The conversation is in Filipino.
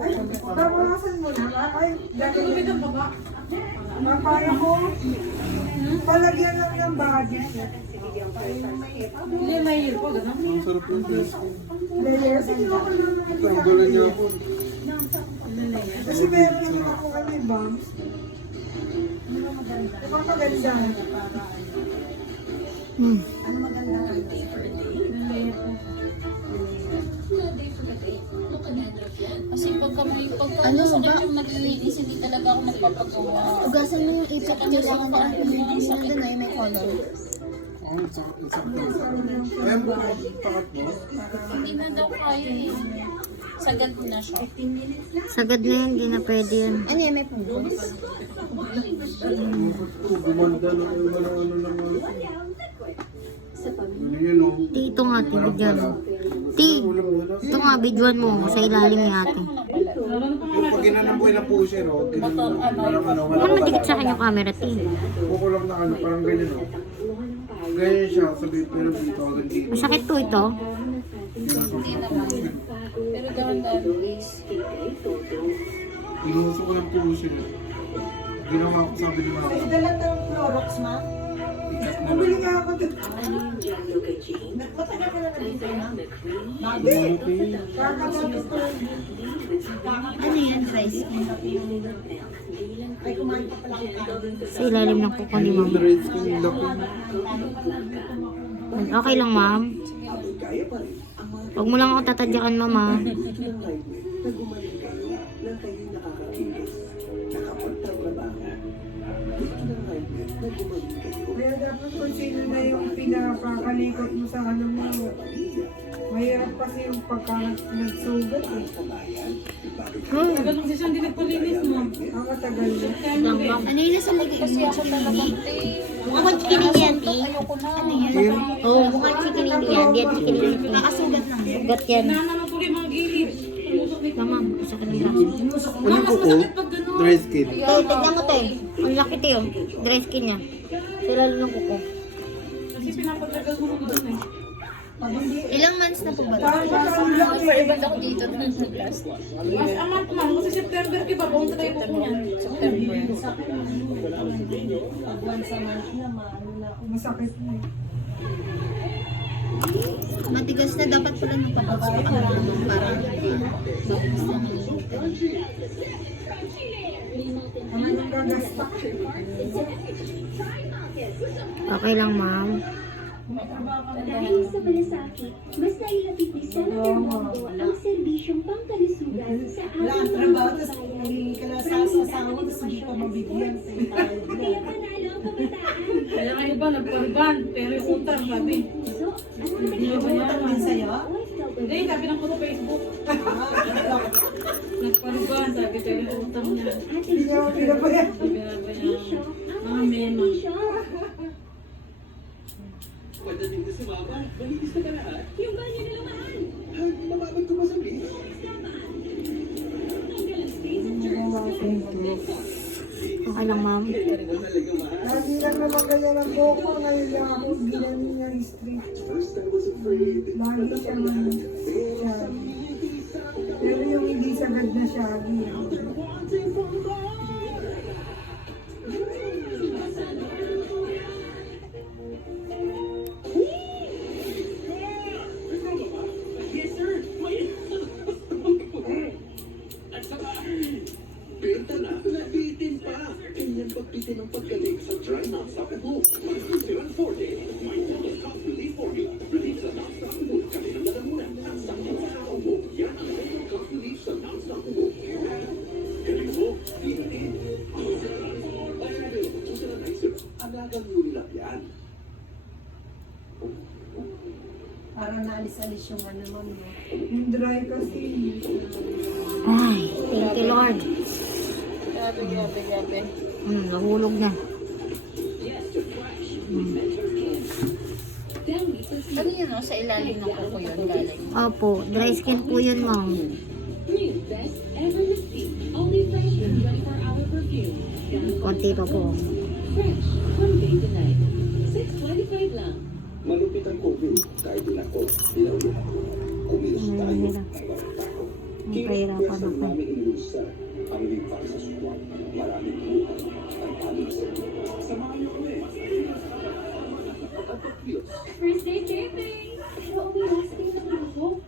Tawasan mo na. Ay, dahil na baba. Papaya ko. Palagyan lang ng bagay. Hindi, may po, gano'n. Ang sarap ng dress ko. Layers. Tanggalan niya ako. Kasi meron naman ako kami bombs. Napapaganda. Kasi pagka may pagkakasakit yung naglilinis, hindi talaga ako nagpapagawa. Ugasan mo yung ipot niya sa mga nandun ay may color. Ang sakit. Ayan po, takat mo. Hindi na daw kaya eh. Sagad na siya. Sagad na yun, hindi na pwede yun. Ano yan, may pungkos? Gumanda na kayo na ano naman. Ano yun o? Ti, ito nga, ti, bigyan mo. Ti, ito nga, bidwan mo sa ilalim ni ate. Yung pag ginanong po yung pusher o, ginanong ano, Parang madikit sa akin yung camera, ti. kukulong na ano, parang ganyan o. Ganyan siya, sabi pero dito hanggang dito. Masakit to ito. Hindi naman. Pero dahan-dahan please. Inuso ko ng pusher. Ginawa ko sabi ni mama. Dala ng Clorox, ma. Bumili nga ako dito. Matagal ka na nandito, ma. Bakit? Kakatapos ko. Ano yan, rice? Ay, kumain pa pala ako. Sa ilalim ng kuko ni ma'am. Dress ko yung laki. Okay lang, ma'am. Huwag mo lang ako tatadyakan, mama. Kaya dapat kung sino na yung pinapakalikot mo sa ano mo. Mahirap kasi yung pagka nagsugat eh. Tagal kasi siyang hindi nagpalinis mo. Ang matagal na. Ano yun nasa lagi? Kasi ako talagang Mukhang chikinig yan, ti. ayoko na. Oo, mukhang chikinig yan. Di yan chikinig yan. Nakasugat lang. Ugat yan. Nanano tuloy mga gilid. Mama, isa ka ng braso. Ano yung kuko? Dry skin. Ito, tignan mo to eh. Ang laki to yun. Dry skin niya. Sa ilalim ng kuko. Kasi pinapatagal mo nung doon eh. Ilang months na po ba? Forever ako dito na last. Mas amat man, kasi September ka ba? Buong tayo po niyan. September. Masakit na eh. Matigas na dapat pala nagpapapos pa kami naman para matigas na Ano yung gagasta? Okay lang, ma'am. Dahil sa malasakit, mas naihatid ni Senator Bongo ang serbisyong pangkalusugan sa Wala ang ating trabaho, mga tapos kababayan. naging ka na sa asawa, tapos hindi ka mabigyan sa Kaya panalo ang kabataan. Kaya nga iba, nagpariban. Pero yung utang, sabi. So, at ang Hindi ba Utang din sa'yo? Hindi, sabi ng puro Facebook. Nagpariban, sabi tayo yung utang niya. Hindi ka pinabayan. Sabi na ba niya, mga mema. Pagdating na si Mama, malinis na ka lahat. Yung banyo nila mahal. Ay, mababag ko ba sabi? Okay lang, ma'am. Lagi lang naman ganyan ang buhok ko. Ngayon lang ako ginano niya street. Lagi siya man siya. Pero yung hindi sagad na siya. Yes, sir. At saka, benta na, nabitin pa. Ganyan pagbitin ng paggaling sa dry nasa ubo. May 040, may total cost relief formula. Relief sa nasa ubo. Kalinang nalamunan. Ang sakit sa ubo. Yan ang total cost relief sa nasa ubo. Galing mo, din. Susananizer, alagang Unilab yan. Parang naalis-alis yung ano mo. Yung dry kasi. Ay, thank you, Lord. Grabe. Nahulog na. Ano yun, no? Sa ilalim ng kuko yun, galing. Opo, dry skin po yun, ma'am. Konti pa po. Malupit ang COVID. Kahit din ako, dilaw ako. Kumilos tayo ng walang tako. Nahihirapan ako. namin inilusa ang lipat sa suwak. Maraming buhay ang aming servisyo. Samahan niyo kami. First day taping! Pauwi last day ng grupo.